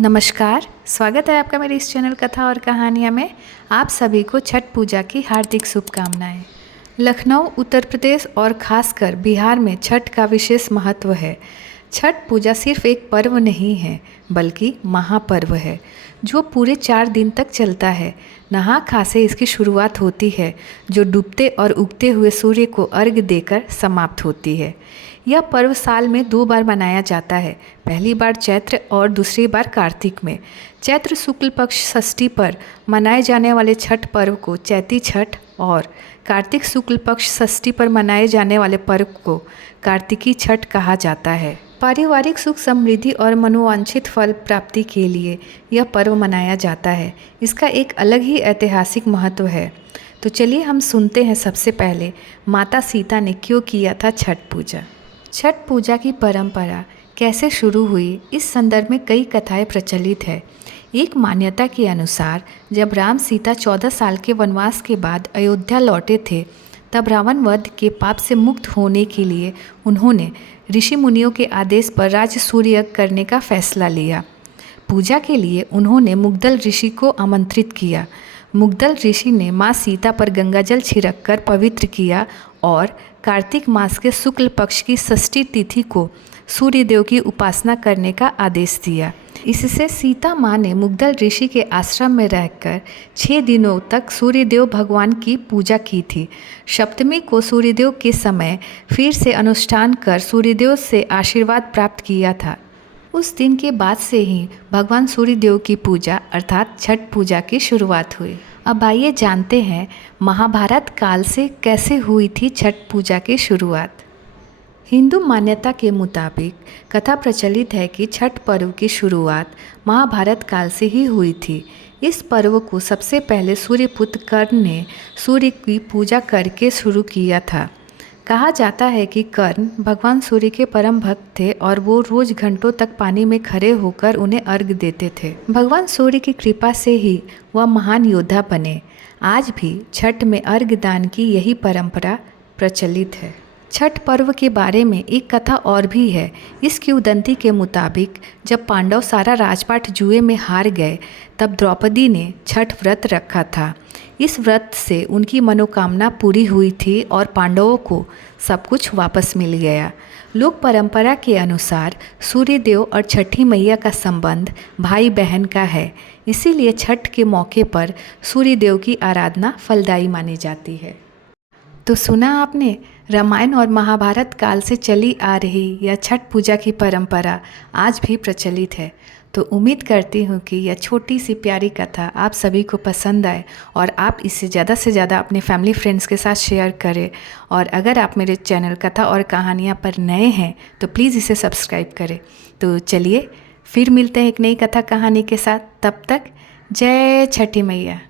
नमस्कार, स्वागत है आपका मेरे इस चैनल कथा और कहानियाँ में। आप सभी को छठ पूजा की हार्दिक शुभकामनाएं। लखनऊ, उत्तर प्रदेश और खासकर बिहार में छठ का विशेष महत्व है। छठ पूजा सिर्फ एक पर्व नहीं है बल्कि महापर्व है जो पूरे 4 दिन तक चलता है। नहा खा से इसकी शुरुआत होती है जो डूबते और उगते हुए सूर्य को अर्घ्य देकर समाप्त होती है। यह पर्व साल में 2 बार मनाया जाता है, पहली बार चैत्र और दूसरी बार कार्तिक में। चैत्र शुक्ल पक्ष षष्ठी पर मनाए जाने वाले छठ पर्व को चैती छठ और कार्तिक शुक्ल पक्ष षष्ठी पर मनाए जाने वाले पर्व को कार्तिकी छठ कहा जाता है। पारिवारिक सुख समृद्धि और मनोवांछित फल प्राप्ति के लिए यह पर्व मनाया जाता है। इसका एक अलग ही ऐतिहासिक महत्व है। तो चलिए हम सुनते हैं सबसे पहले माता सीता ने क्यों किया था छठ पूजा। छठ पूजा की परंपरा कैसे शुरू हुई, इस संदर्भ में कई कथाएं प्रचलित है। एक मान्यता के अनुसार जब राम सीता 14 साल के वनवास के बाद अयोध्या लौटे थे, तब रावण वध के पाप से मुक्त होने के लिए उन्होंने ऋषि मुनियों के आदेश पर राजसूय यज्ञ करने का फैसला लिया। पूजा के लिए उन्होंने मुग्दल ऋषि को आमंत्रित किया। मुग्दल ऋषि ने माँ सीता पर गंगाजल छिड़ककर पवित्र किया और कार्तिक मास के शुक्ल पक्ष की षष्ठी तिथि को सूर्यदेव की उपासना करने का आदेश दिया। इससे सीता माँ ने मुग्दल ऋषि के आश्रम में रहकर 6 दिनों तक सूर्यदेव भगवान की पूजा की थी। सप्तमी को सूर्यदेव के समय फिर से अनुष्ठान कर सूर्यदेव से आशीर्वाद प्राप्त किया था। उस दिन के बाद से ही भगवान सूर्यदेव की पूजा अर्थात छठ पूजा की शुरुआत हुई। अब आइए जानते हैं महाभारत काल से कैसे हुई थी छठ पूजा की शुरुआत। हिंदू मान्यता के मुताबिक कथा प्रचलित है कि छठ पर्व की शुरुआत महाभारत काल से ही हुई थी। इस पर्व को सबसे पहले सूर्यपुत्र कर्ण ने सूर्य की पूजा करके शुरू किया था। कहा जाता है कि कर्ण भगवान सूर्य के परम भक्त थे और वो रोज घंटों तक पानी में खड़े होकर उन्हें अर्घ्य देते थे। भगवान सूर्य की कृपा से ही वह महान योद्धा बने। आज भी छठ में अर्घ्य दान की यही परंपरा प्रचलित है। छठ पर्व के बारे में एक कथा और भी है। इस किंवदंती के मुताबिक जब पांडव सारा राजपाट जुए में हार गए, तब द्रौपदी ने छठ व्रत रखा था। इस व्रत से उनकी मनोकामना पूरी हुई थी और पांडवों को सब कुछ वापस मिल गया। लोक परंपरा के अनुसार सूर्यदेव और छठी मैया का संबंध भाई बहन का है, इसीलिए छठ के मौके पर सूर्यदेव की आराधना फलदायी मानी जाती है। तो सुना आपने, रामायण और महाभारत काल से चली आ रही यह छठ पूजा की परंपरा आज भी प्रचलित है। तो उम्मीद करती हूँ कि यह छोटी सी प्यारी कथा आप सभी को पसंद आए और आप इसे ज़्यादा से ज़्यादा अपने फैमिली फ्रेंड्स के साथ शेयर करें। और अगर आप मेरे चैनल कथा और कहानियाँ पर नए हैं तो प्लीज़ इसे सब्सक्राइब करें। तो चलिए फिर मिलते हैं एक नई कथा कहानी के साथ। तब तक जय छठी मैया।